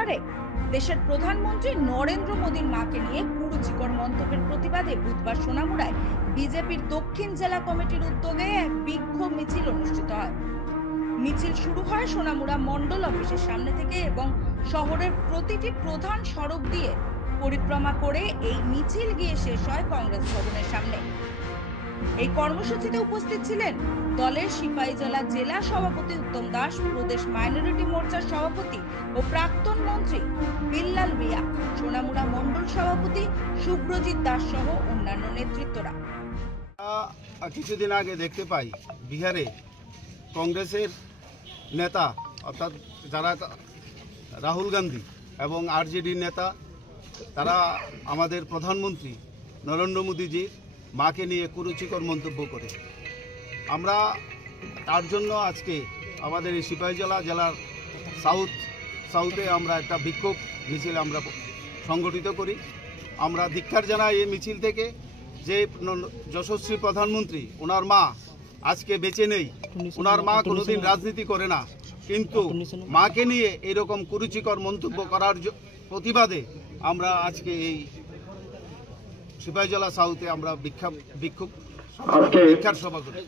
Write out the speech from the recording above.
বিহারে দেশের প্রধানমন্ত্রী নরেন্দ্র মোদীর মাকে নিয়ে কুরুচিকর মন্তব্যের প্রতিবাদে বুধবার সোনামুড়ায় বিজেপির দক্ষিণ জেলা কমিটির উদ্যোগে এক বিক্ষোভ মিছিল অনুষ্ঠিত হয়। মিছিল শুরু হয় সোনামুড়া মন্ডল অফিসের সামনে থেকে এবং শহরের প্রতিটি প্রধান সড়ক দিয়ে পরিক্রমা করে এই মিছিল গিয়ে শেষ হয় কংগ্রেস ভবনের সামনে। এই কর্মসূচিতে উপস্থিত ছিলেন দলের সিপাহীজলা জেলা সভাপতি উত্তম দাস, প্রদেশ মাইনরিটি মোর্চার সভাপতি ও প্রাক্তন মন্ত্রী বিল্লাল মিয়া, সোনামুড়া মন্ডল সভাপতি শুভ্রজিৎ দাস সহ অন্যান্য নেতৃত্বরা। কিছুদিন আগে দেখতে পাই বিহারে কংগ্রেসের নেতা অর্থাৎ যারা রাহুল গান্ধী এবং আরজেডির নেতা, তারা আমাদের প্রধানমন্ত্রী নরেন্দ্র মোদীজির মাকে নিয়ে কুরুচিকর মন্তব্য করে। আমরা তার জন্য আজকে আমাদের এই সিপাহীজলা জেলার সাউথে আমরা একটা বিক্ষোভ মিছিল আমরা সংগঠিত করি। আমরা ধিক্কার জানাই এই মিছিল থেকে যে যশস্বী প্রধানমন্ত্রী, ওনার মা আজকে বেঁচে নেই। ওনার মা কোনোদিন রাজনীতি করে না, কিন্তু মাকে নিয়ে এরকম কুরুচিকর মন্তব্য করার প্রতিবাদে আমরা আজকে এই সিপাহীজলা সাউথে আমরা বিক্ষোভ সভা করি।